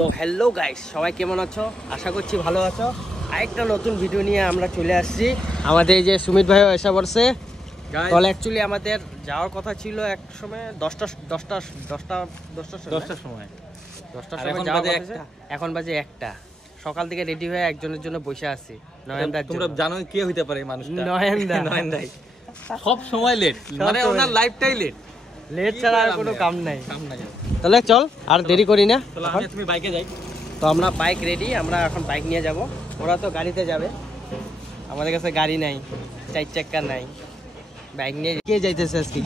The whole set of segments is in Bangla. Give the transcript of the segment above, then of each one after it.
তো হ্যালো গাইস, সবাই কেমন আছো? আশা করছি ভালো আছো। আরেকটা নতুন ভিডিও নিয়ে আমরা চলে আসছি। আমাদের এই যে সুমিত ভাইও এসে পড়ছে। তাহলে অ্যাকচুয়ালি আমাদের যাওয়ার কথা ছিল এক সময় 10টার সময় এখন বাজে 1টা। সকাল থেকে রেডি হয়ে একজনের জন্য বসে আছি। নয়নদা, তোমরা জানো কে হইতে পারে এই মানুষটা? নয়নদা সব সময় লেট, মানে ওনার লাইফটাই লেট ছাড়া আর কোনো কাম নাই। তাহলে চল আর দেরি করি না, তুমি বাইকে যাই। তো আমরা বাইক রেডি, আমরা এখন বাইক নিয়ে যাব। ওরা তো গাড়িতে যাবে, আমাদের কাছে গাড়ি নাই, 4 চাকা নাই। বাইক নিয়ে কে যাইতেছে আজকে?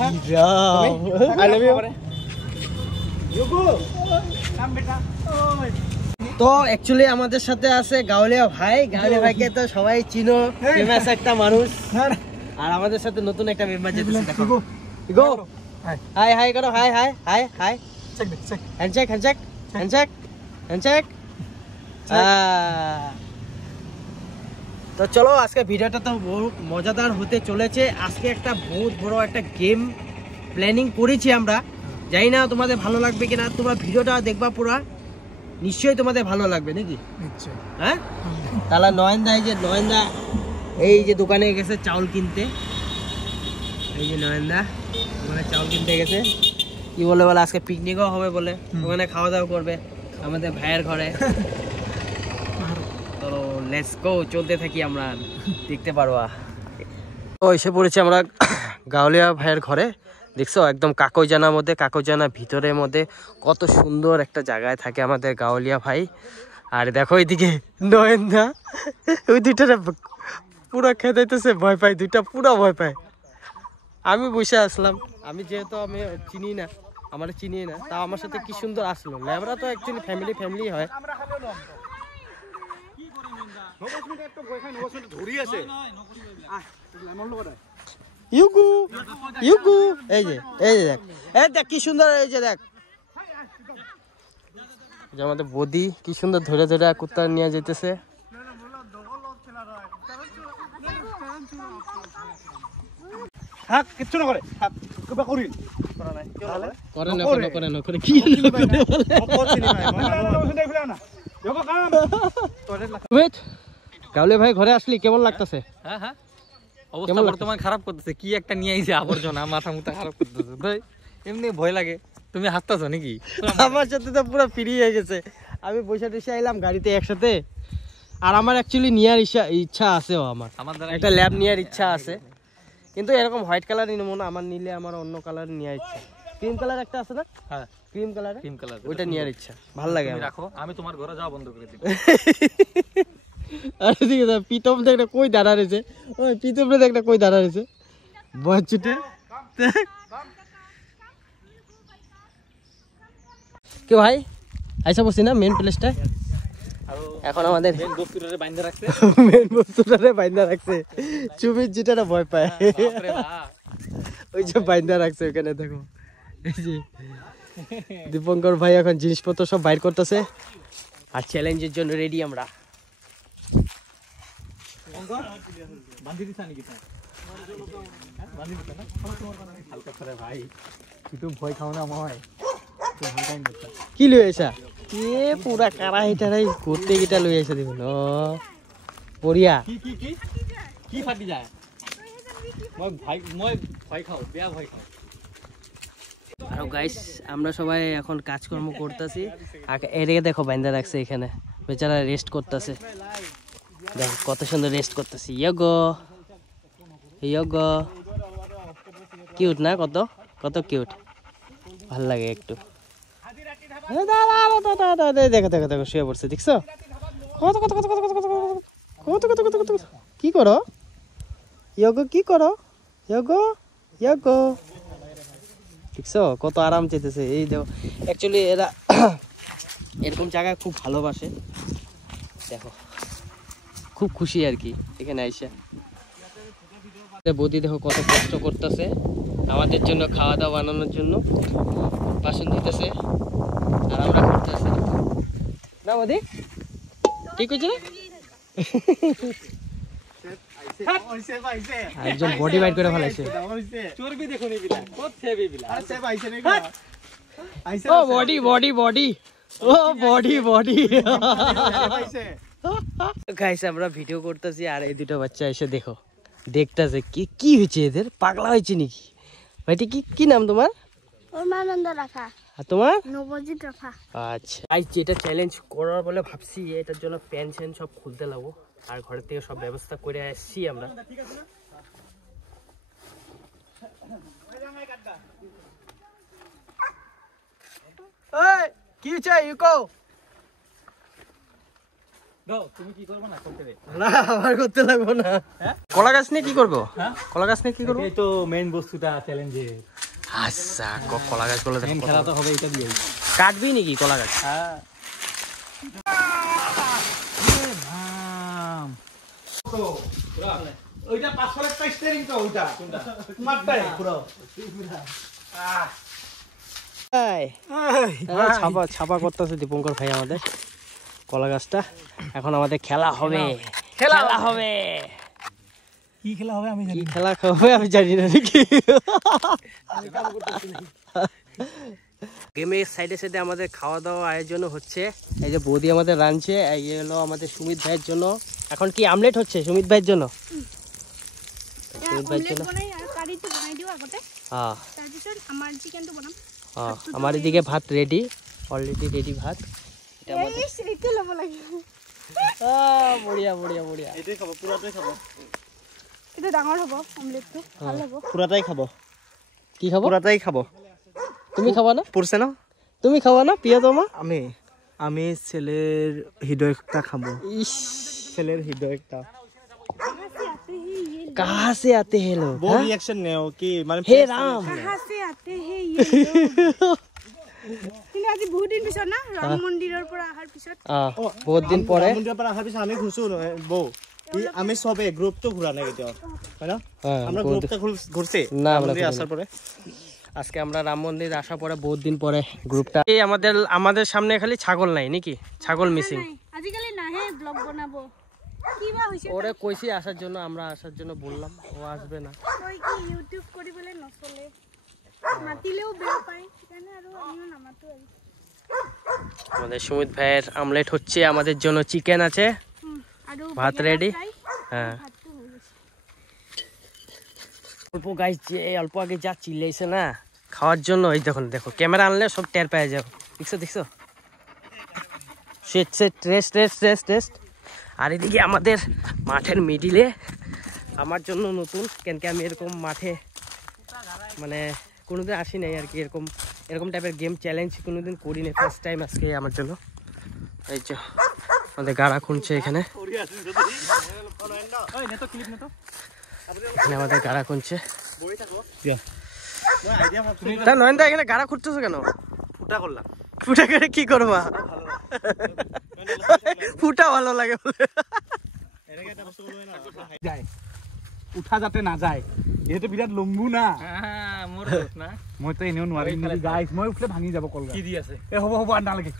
তো অ্যাকচুয়ালি আমাদের সাথে আছে গাওলিয়া ভাই। গাওলিয়া ভাইকে তো সবাই চিনো, ফেমাস একটা মানুষ। আর আমাদের সাথে নতুন একটা মেম্বার যেতেছে, দেখো। গো হাই হাই করো, high high high high, handshake handshake handshake handshake. তো চলো, আজকে ভিডিওটা তো বহুত মজাদার হতে চলেছে। আজকে একটা বহুত বড় একটা গেম প্ল্যানিং করেছি আমরা। জানি না তোমাদের ভালো লাগবে কিনা, তোমরা ভিডিওটা দেখবা পুরা, নিশ্চয়ই তোমাদের ভালো লাগবে নাকি? হ্যাঁ, তাহলে নয়নদা, এই যে নয়নদা এই যে দোকানে গেছে চাউল কিনতে। এই যে নয়নদা ওখানে চাউল কিনতে গেছে। কি বলে আজকে পিকনিকও হবে বলে, ওখানে খাওয়া দাওয়া করবে আমাদের ভাইয়ের ঘরে। তো লেটস গো, চলতে থাকি আমরা, দেখতে পারবা। তো এসে পড়েছি আমরা গাওলিয়া ভাইয়ের ঘরে। দেখছো একদম কাকইজানার মধ্যে, কাকইজানা ভিতরের মধ্যে কত সুন্দর একটা জায়গায় থাকে আমাদের গাওলিয়া ভাই। আর দেখো এইদিকে নয়নদা, ওই দুইটা পুরো খেদাইতেছে, ভয় পায়, দুইটা পুরো ভয় পায়। আমি বসে আসলাম, আমি যেহেতু আমি চিনি না, আমার চিনি না, তা আমার সাথে কি সুন্দর আসলো। ল্যাবরা তো অ্যাকচুয়ালি ফ্যামিলি হয়। ইউগু ইউগু, এই যে দেখ, এই দেখ কি সুন্দর, এই যে দেখ যে আমাদের বদি কি সুন্দর ধরে ধরে কুত্তা নিয়ে যেতেছে। কিচ্ছু না করে গাওলে ভাই ঘরে আসলি কেমন লাগতেছে? হ্যাঁ, অবস্থা বর্তমান খারাপ করতেছে। কি একটা নিয়ে আইছে আবর্জনা, মাথা মুথা খারাপ করতেছে। ভাই এমনি ভয় লাগে। তুমি হাঁটতেছো নাকি? আমার সাথে তো পুরো ফ্রি হয়ে গেছে। আমি বসে টসে আইলাম গাড়িতে একসাথে। আর আমার অ্যাকচুয়ালি নেওয়ার ইচ্ছা আছে, আমার একটা ল্যাব নেওয়ার ইচ্ছা আছে, কিন্তু এরকম হোয়াইট কালারই নেবো না। আমার নিলে আমার অন্য কালার নেওয়ার ইচ্ছা। ক্রিম কালার একটা আছে না? হ্যাঁ, ক্রিম কালার, ওইটা নেওয়ার ইচ্ছা, ভালো লাগে। রাখো, আমি তোমার ঘরে যাওয়া বন্ধ করে দিব। আরে ঠিক আছে, পিতম দেখটা কই দাঁড়া রয়েছে, ওই পিতম দেখটা কই দাঁড়া রয়েছে বচ্চুটে। কে ভাই আইসা বসছি না মেন প্লেসটা। এখন আমাদের মেন বস্তুটারে বাইন্ধা রাখছে। চুমির যেটা ভয় পায়, ওই যে বাইন্ধা রাখছে ওখানে। দেখো এই যে দীপঙ্কর ভাই এখন জিনিসপত্র সব বাইর করতেছে, আর চ্যালেঞ্জের জন্য রেডি আমরা। কি লই আইসা? এ পুরা কারাই টারাই ঘুরতে গিটা লই আইসা দিব ন বড়িয়া। কি ফাটি যায়? ভয় খাও, বেয়া ভয় খাও। আর গাইস, আমরা সবাই এখন কাজকর্ম করতেছি। এদিকে দেখো বাইন্দা রাখছে এখানে, বেচারা রেস্ট করতেছে। দেখো কত সুন্দর রেস্ট করতেছি। ইয়োগো ইয়োগো, কিউট না? কত কত কিউট, ভাল লাগে একটু। দেখো দেখো দেখো শুয়ে পড়ছে, দেখছো? কত কত কত কত কত কত কত কত কত কত কি করো ইয়োগো, কি করো ইয়োগো ইয়োগো, দেখছো কত আরাম চেতেছে। এই দেখো অ্যাকচুয়ালি এরা এরকম জায়গায় খুব ভালোবাসে। দেখো খুব খুশি আর কি এখানে আইসা। বৌদি দেখো কত কষ্ট করতেছে আমাদের জন্য, খাওয়া দাওয়া বানানোর জন্য বাসন দিতেছে, আর আমরা করতেছি না বৌদি, ঠিক হয়েছে না? একজন বডি বাইট করে ফেলাইছে। চর্বি দেখুন, এই বিলা কত হেভি বিলা। ও বডি বডি বডি ও বডি বডি গাইস আমরা ভিডিও করতেছি আর এই দুটো বাচ্চা এসে দেখো দেখতেছে কি কি হয়েছে এদের পাগলা হয়েছে নাকি ভাইটি কি কি নাম তোমার ওমানন্দ রাফা আর তোমার নবজিৎ রাফা আচ্ছা গাইস যেটা চ্যালেঞ্জ করার বলে ভাবছি এটার জন্য প্যান্ট ছেন সব খুলতে লাগবো আর ঘরের থেকে সব ব্যবস্থা করে আসছি আমরা এই কি চাই ইউকো তুমি কি করবে না করতে দে না আমার করতে লাগবো না কলা গাছ নিয়ে কি করবো কলা গাছ নিয়ে কি করবো এই তো মেইন বস্তুটা চ্যালেঞ্জে আচ্ছা কলা গাছ গুলো মেইন খেলা তো হবে এটা দিয়ে কাটবি নাকি কলা গাছ হ্যাঁ ওইটা 500 টাকা স্টিয়ারিং তো ওইটা মারটাই পুরো ছাপা ছাপা করতেছে দীপঙ্কর ভাই আমাদের কলা গাছটা এখন আমাদের খেলা হবে খেলা হবে কি খেলা হবে আমি কি খেলা হবে আমি জানি না নাকি গেমের সাইডে সাইডে আমাদের খাওয়া দাওয়া আয়োজন হচ্ছে এই যে বৌদি আমাদের রাঁধছে এই হলো আমাদের সুমিত ভাইয়ের জন্য এখন কি আমলেট হচ্ছে সুমিত ভাইয়ের জন্য সুমিত ভাইয়ের জন্য হ্যাঁ আমার এদিকে ভাত রেডি অলরেডি রেডি ভাত এটা আমাদের বড়িয়া বড়িয়া বড়িয়া এটাই খাবো পুরাটাই খাবো এটা ডাঙৰ হ'ব অমলেটটো ভাল হ'ব পুরাটাই খাবো কি খাবো পুরাটাই খাবো তুমি খাবা না পড়ছে না তুমি খাবা না প্রিয়া তোমা আমি ছেলের হৃদয়টা খাবো ইস ছেলের হৃদয়টা कहाँ से आते हैं लोग वो रिएक्शन নেও কি মানে हे राम कहाँ से आते हैं ये কিন্তু আজি বহুত দিন পিছত না ৰাম মন্দিৰৰ পৰা আহাৰ পিছত बहुत दिन পরে মন্দিৰৰ পৰা অহাৰ পিছত আমি ঘুৰছো বৌ আমি সবে গ্রুপটো ঘুরা নাই কেতিয়াও হয় না আমরা গ্রুপটা ঘুরছি না আমরা আসার পরে আজকে আমরা রাম মন্দির আসার পরে বহুত দিন পরে গ্রুপটা এই আমাদের সামনে খালি ছাগল নাই নাকি ছাগল মিসিং আজিকালি নাহে ব্লগ বনাবো কিবা হইছে ওরে কইছি আসার জন্য আমরা আসার জন্য বললাম ও আসবে না কই কি ইউটিউব কৰিবলে নচলে মাতিলেও বেয়া পায় জানে আৰু আমিও নামাতো আমাদের সুমিত ভাইয়ের আমলেট হচ্ছে আমাদের জন্য চিকেন আছে আৰু ভাত রেডি হ্যাঁ অল্প গাইস যে অল্প আগে যা চিল্লাইছে না খাওয়ার জন্য এই দেখুন দেখো ক্যামেরা আনলে সব টের পেয়ে যাও দেখছো set set rest rest rest rest আর এদিকে আমাদের মাঠের মিডিলে আমার জন্য নতুন কেন কি আমি এরকম মাঠে মানে কোনোদিন আসি নাই আর কি এরকম টাইপের গেম চ্যালেঞ্জ কোনোদিন করি না ফার্স্ট টাইম আজকে আমার জন্য এই যে আমাদের গাড়া খুঁজছে এখানে এখানে আমাদের গাড়া খুঁজছে তা নয়নদা এখানে গাড়া খুঁজতেছো কেন ফুটা করলাম ফুটা করে কি করবা ফুটা ভালো লাগে বলে যায় উঠা যাতে না যায় যেহেতু বিরাট লম্বু না মোৰ না মই তো এনেও নোৱাৰিম গাইছ মই উঠলে ভাঙি যাব কলগা কি দি আছে এ হ'ব আন্ডা লাগে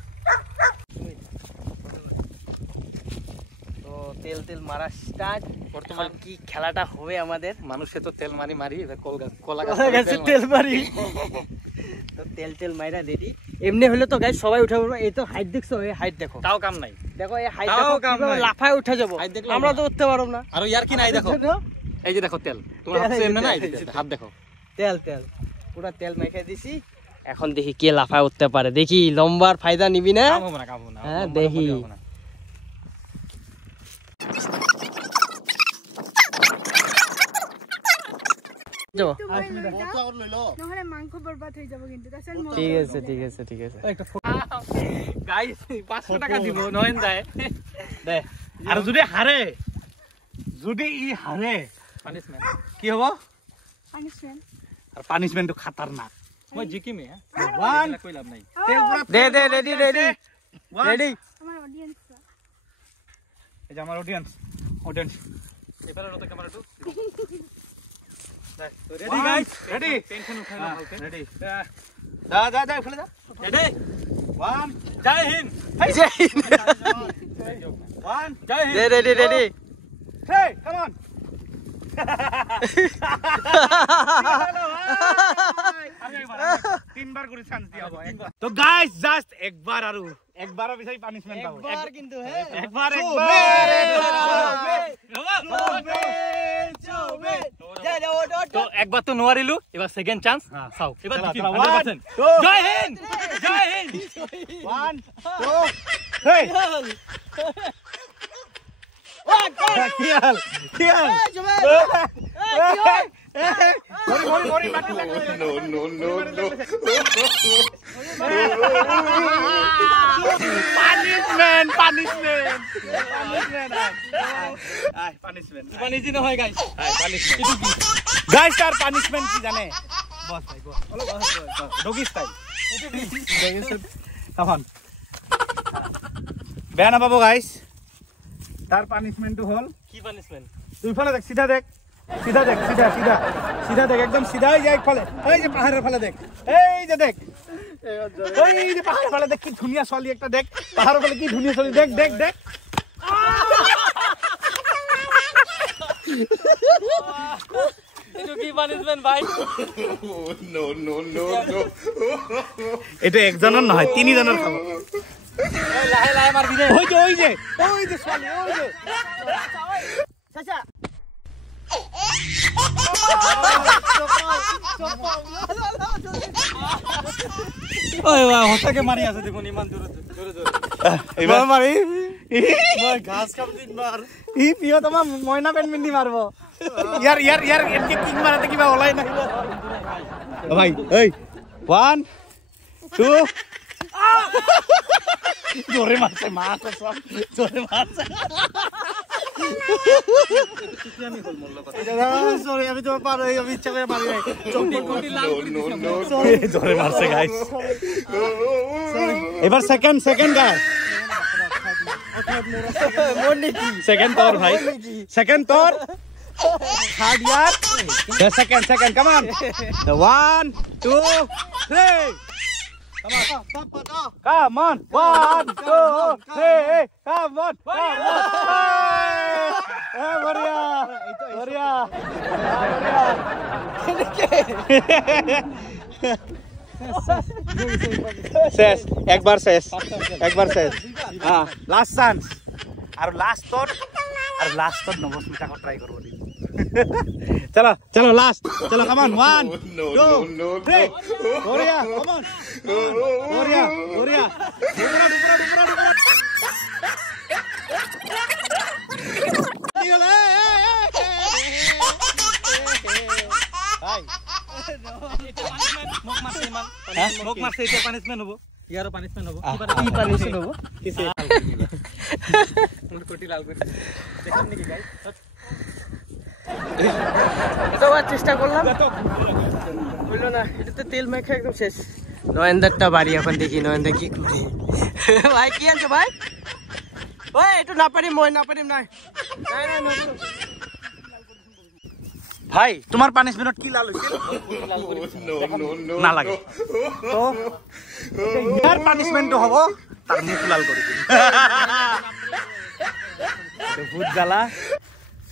তো তেল মারা স্টার্ট বর্তমান কি খেলাটা হবে আমাদের মানুষে তো তেল মারি মারি কলা গাছে তেল মারি তো তেল মাইরা রেডি এমনি হলে তো গাইস সবাই উঠে পড়বে এই তো হাইট দেখছো এই হাইট দেখো তাও কাম নাই দেখো এই হাইট তাও দেখো কাম কিভাবে নাই। লাফায় উঠে যাব হাইট দেখলে আমরা হবে তো উঠতে পারব না আর ইয়ার কি নাই দেখো এই যে দেখো তেল তোমার হাত এমনে না এই যে হাত দেখো তেল পুরা তেল মেখে দিছি এখন দেখি কে লাফায় উঠতে পারে দেখি লম্বার ফায়দা নিবি না কাম হবে না হ্যাঁ দেখি নহলে মাংস বরবাদ হৈ যাব কিন্তু তাছল ঠিক আছে গাইস 500 টাকা দিব নয়ন যায় দে আর যদি ই হারে পানিশমেন্ট কি হ'ব পানিশমেন্ট আর পানিশমেন্টটো খাতারনাক মই জিকিমে ওয়ান কই লাভ নাই তেল পুরা দে রেডি রেডি আমার অডিয়েন্স এই যে আমার অডিয়েন্স এবারে রত ক্যামেরাটো রেডি গাইস রেডি টেনশন উঠাই না ভালকে রেডি যা ফেলে যা রেডি ওয়ান জয় হিন্দ ওয়ান জয় হিন্দ রেডি hey come on তিনবার করে চান্স দিয়া হবে তো গাইস জাস্ট একবার আর একবার বিছাই পানিশমেন্ট পাবো একবার কিন্তু হ্যাঁ একবার তো একবার তো নোয়ারিলু এবার সেকেন্ড চান্স চাও এবার দেখি 100% জয় হিন্দ জয় হিন্দ 1 2 3 কিয়াল কিয়াল মরি মাটি লাগবে নো পানিশমেন্ট পানিজি নহয় গাইস গাইস তার পানিশমেন্ট কি জানে বস ভাই বস ডগি স্টাইল কামান বেয়া নাপাব গাইস তার পানিশমেন্টটো হল কি পানিশমেন্ট দুই ফালে দেখ সিধা দেখ সিধা দেখ সিধা সিধা সিধা দেখ একদম সিধা হয়ে যায় ফালে এই যে পাহাড়ের ফালে দেখ এই যে দেখ এই যে পাহাড়ের ফালে দেখ কি ধুনিয়া ছোৱালী একটা দেখ পাহাড়ের ফালে কি ধুনিয়া ছোৱালী দেখ দেখ দেখ এটো কি পানিশমেন্ট ভাই no. এটা একজনের নহয় তিনিজনের খাব লাহে লাহে মারবি রে ওই যে ছোৱালী ওই যে চাচা ওই ওই হঠাকে মারি আছে দেখুন ইমান দূরে দূরে দূরে এবার মারি মই ঘাস কাম দিনবার ই পিও তোমার ময়না পেন মিন্দি মারবো ইয়ার ইয়ার ইয়ার এনকে কিক মারাতে কিবা ওলাই না ভাই এই 1 2 জোরে মারছে মা কসম জোরে মারছে সরি আমি তো পারো আমি ইচ্ছা করে মারি নাই জোরে মারছে গাইস এবার সেকেন্ড গায় সেকেন্ড তোর ভাই সেকেন্ড তোর third year second come on 1 2 3 Come on, 1 2 3 come on बढ़िया শেষ একবার শেষ হ্যাঁ লাস্ট চান্স আর লাস্টত নবস্মিতা ট্রাই করব চলো লাস্ট চলো কাম অন 1 2 3 बढ़िया কাম অন बढ़िया डुबरा মোক মারছে এটা পানিশমেন্ট হবো ইয়ারও পানিশমেন্ট হবো কি পানিশমেন্ট হবো কিসে মুখ কোটি লাল করে দেখেন নাকি গাইস এতবার চেষ্টা করলাম হইলো না এটাতে তেল মেখে একদম শেষ নয়নদারটা বাড়ি এখন দেখি নয়নদা কি করে ভাই কি আনছো ভাই ওই একটু না পারিম মই না পারিম নাই ভাই তোমার পানিশমেন্ট কি লাল হইছে না লাগে তো ইয়ার পানিশমেন্ট হবো তার মুখ লাল করে দিন ভূত জ্বালা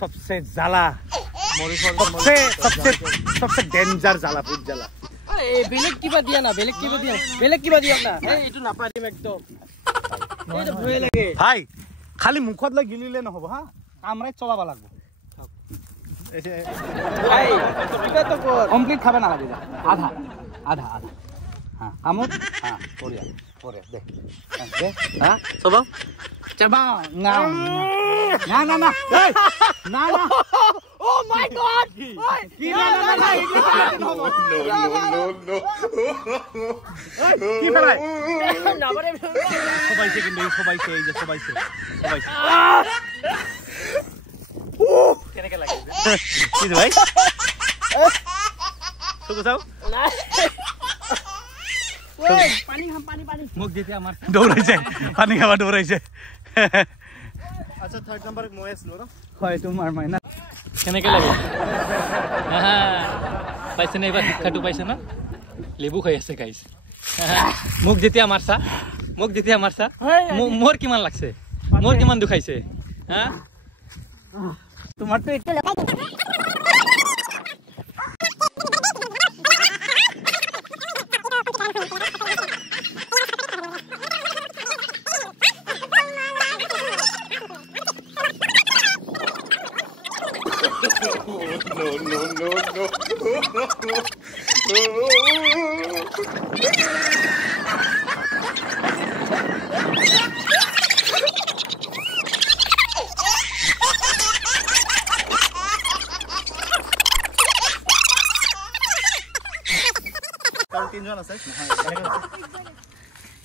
सबसे জ্বালা सबसे डेंजर জ্বালা ভূত জ্বালা এই বেলেগ কিবা দিয়া না বেলেগ কিবা দিয়া না এই একটু না পারিম একদম এইটা ভয় লাগে ভাই খালি মুখত লৈ গিলিলে নহব হা কামৰাই চলাবা লাগব ভাই কিবা তো কর কমপ্লিট খাবে না লাগে আধা হ্যাঁ কামত হ্যাঁ পড়িয়া দে হ্যাঁ সবাও চাবা না এই না ও মাই গড কি না No. কি ফেলাই না পারে সবাইছে কিন্তু সবাইছে এই যে সবাইছে কেনেকে লাগে কি ভাই তো কোথাও না ওই পানি পানি মুখ দিতে আমার দৌড়াইছে পানি খাবা দৌড়াইছে আচ্ছা থার্ড নাম্বার মহেশ লো হয় তোমার মাইনা কেনেকে লাগে পাইছে না এবার খাটু পাইছে না লেবু খাই আছে গাইস মুখ যেতিয়া মারছা মোর কিমান লাগছে মোর কিমান দুখাইছে হ্যাঁ তোমার তো একটু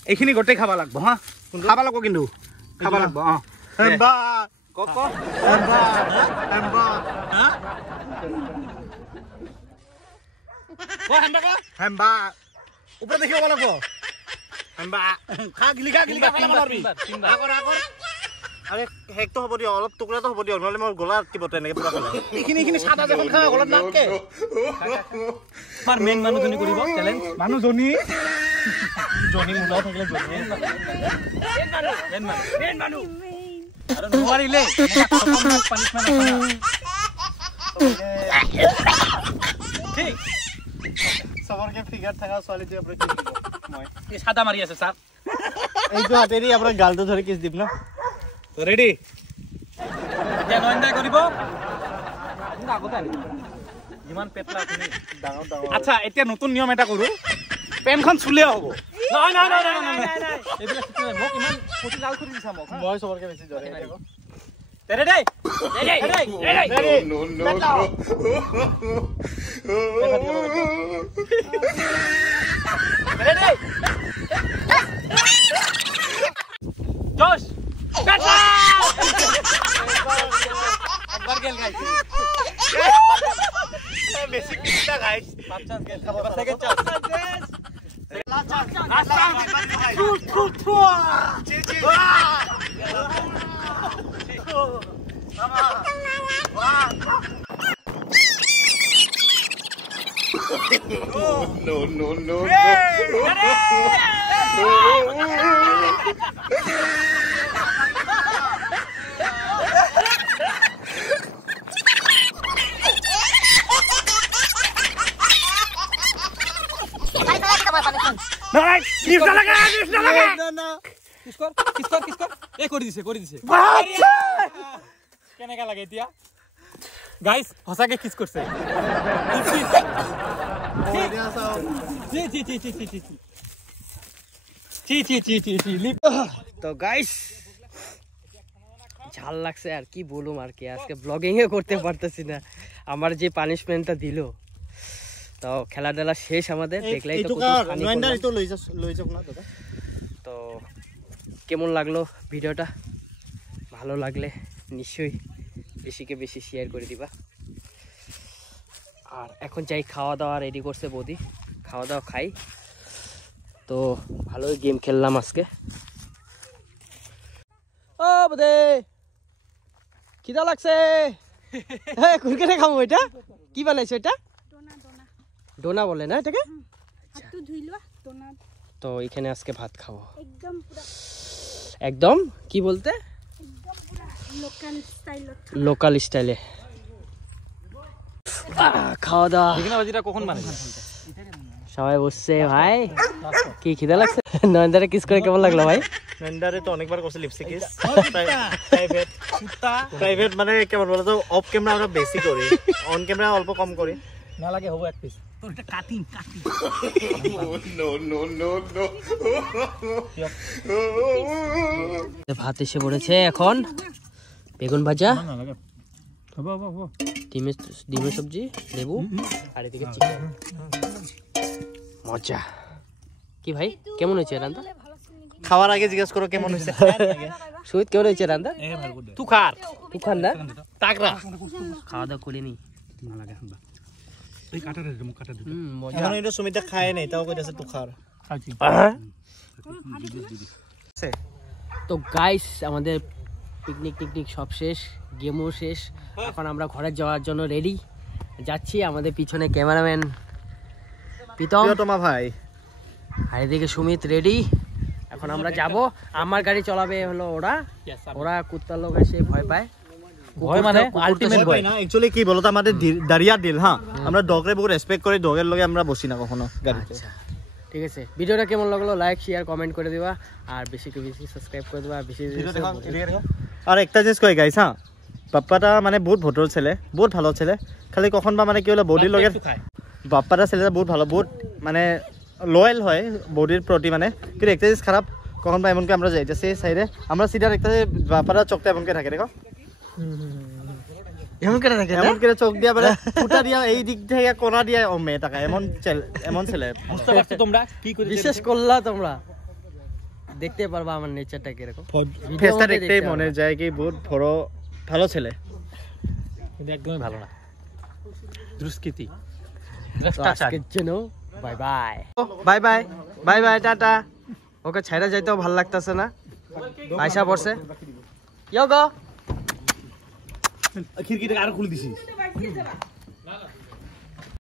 এইখিনি গোটেই খাব লাগব হা খাব লাগব কিন্তু খাব লাগব হেম্বা কক হেম্বা হেম্বা হা কো হেম্বা কো হেম্বা উপরে দেখিব লাগব হেম্বা খা গিলি খাব লাগবি আগৰ আরে হেক তো হ'ব দিও অলপ টুকুৰা তো হ'ব দিও নহলে মোৰ গলা আটকিব তেনেকে পুৰা গলা এইখিনি সাদা যখন খা গলা নাকে আমাৰ মেইন মানুহজনী কৰিব চ্যালেঞ্জ মানুহজনী জনি মুলা থাকিলে জনি মেইন মানুহ আৰু নোৱাৰিলে পানিশমেন্ট ঠিক সবৰকে ফিগাৰ থাকা ছোৱালী যে আপুনি কি দিব মই এই সাদা মাৰি আছে স্যার এইটো হাতেৰি আপোনাৰ গালটো ধৰি কিছ দিম না ৰেডি এতিয়া নয়নদাই কৰিব আগতে আনি যিমান পেটলা তুমি ডাঙৰ আচ্ছা এতিয়া নতুন নিয়ম এটা কৰো পেনখন চুলে হ'ব নাই এইবিলাক ঠিক নাই মোক ইমান পটি জাল কৰি দিছা মোক মই সবৰকে বেছি জৰে ready ready No, no, no. Ready জোশ পেটলা একবার গেল গাইস বেছি কিটা গাইস পাঁচ চান্স গেল second chance No, no, no. এ কৰি দিছে কেনেকা লাগে এতিয়া গাইস হসাকে কিস করছে তো গাইস ঝাল লাগছে আর কি বলুম আর কি আজকে ব্লগিং এ করতে পারতেছি না আমার যে পানিশমেন্টটা দিল তো খেলাধুলা শেষ আমাদের দেখলাই তো তো কেমন লাগলো ভিডিওটা ভালো লাগলে নিশ্চয়ই বেশিকে বেশি শেয়ার করে দিবা আর এখন যাই খাওয়া দাওয়া রেডি করছে বৌদি খাওয়া দাওয়া খাই তো ভালোই গেম খেললাম আজকে ও বৌদি খিদা লাগছে হ্যাঁ কুরকুরে খাবো এটা কি বানাইছো এটা ডোনা বলে না এটাকে তো এখানে আজকে ভাত খাবো একদম কি বলতে লোকাল স্টাইলে খাওয়া দাওয়া বাজিটা কখন মানে সবাই বসছে ভাই কি খিদা লাগছে নয়নদারে কিস করে কেমন লাগলো ভাই নয়নদারে তো অনেকবার করছে লিপস্টিক কিস প্রাইভেট মানে কেমন বলো তো অফ ক্যামেরা আমরা বেশি করি অন ক্যামেরা অল্প কম করি না লাগে হবো এক পিস তোরটা cutting No, no, no, no. ভাত এসে পড়েছে এখন বেগুন ভাজা ডিমের সবজি লেবু আর এদিকে চিকেন মজা কি ভাই কেমন হয়েছে রান্না খাওয়ার আগে জিজ্ঞেস করো কেমন হয়েছে সুইট কেমন হয়েছে রান্না তুখার না তাকরা খাওয়া দাওয়া করে নি এখন এটা সুমিতা খায় নাই তাও কইতাছে তুখার তো গাইস আমাদের পিকনিক সব শেষ গেমও শেষ এখন আমরা ঘরে যাওয়ার জন্য রেডি যাচ্ছি আমাদের পিছনে ক্যামেরাম্যান প্রিয়তমা ভাই আর এদিকে সুমিত রেডি এখন আমরা যাব আমার গাড়ি চালাবে হলো ওরা কুত্তার লোক এসে ভয় পায় ভয় মানে আলটিমেট ভয় না অ্যাকচুয়ালি কি বলতো আমাদের দাঁড়িয়া দিল হ্যাঁ আমরা ডগরে বহুত রেসপেক্ট করি ডগের লগে আমরা বসি না কখনো গাড়িতে ঠিক আছে ভিডিওটা কেমন লাগলো লাইক শেয়ার কমেন্ট করে দিবা আর বেশি বেশি সাবস্ক্রাইব করে দিবা বেশি আর একটা জিনিস কই গাইস হ্যাঁ বাপ্পাটা মানে বহুত ভদ্র ছেলে বহুত ভালো ছেলে খালি কখন বা মানে কি হলো বডির লগে বাপ্পাটা ছেলেটা বহুত ভালো বহুত মানে লয়াল হয় বডির প্রতি মানে কিন্তু একটা জিনিস খারাপ কখন বা এমনকি আমরা যাইতেছি সাইডে আমরা সিটার একটা বাপ্পাটা চোখটা এমনকি থাকে দেখো এমন করে থাকে এমন করে চোখ দিয়া মানে ফুটা দিয়া এই দিক থেকে কোনা দিয়া ও মেয়ে টাকা এমন ছেলে বুঝতে পারছো তোমরা কি করে বিশেষ করলা তোমরা দেখতে পারবা আমার নেচারটা কিরকম ফেসটা দেখতেই মনে যায় কি বহুত বড় ভালো ছেলে কিন্তু একদমই ভালো না দুষ্কৃতি আজকের জন্য bye bye bye bye bye bye tata okay ছাইরা যাইতেও ভালো লাগতেছে না পয়সা পড়ছে ইয়ো গো খিড়কিটা আরো খুলে দিছিস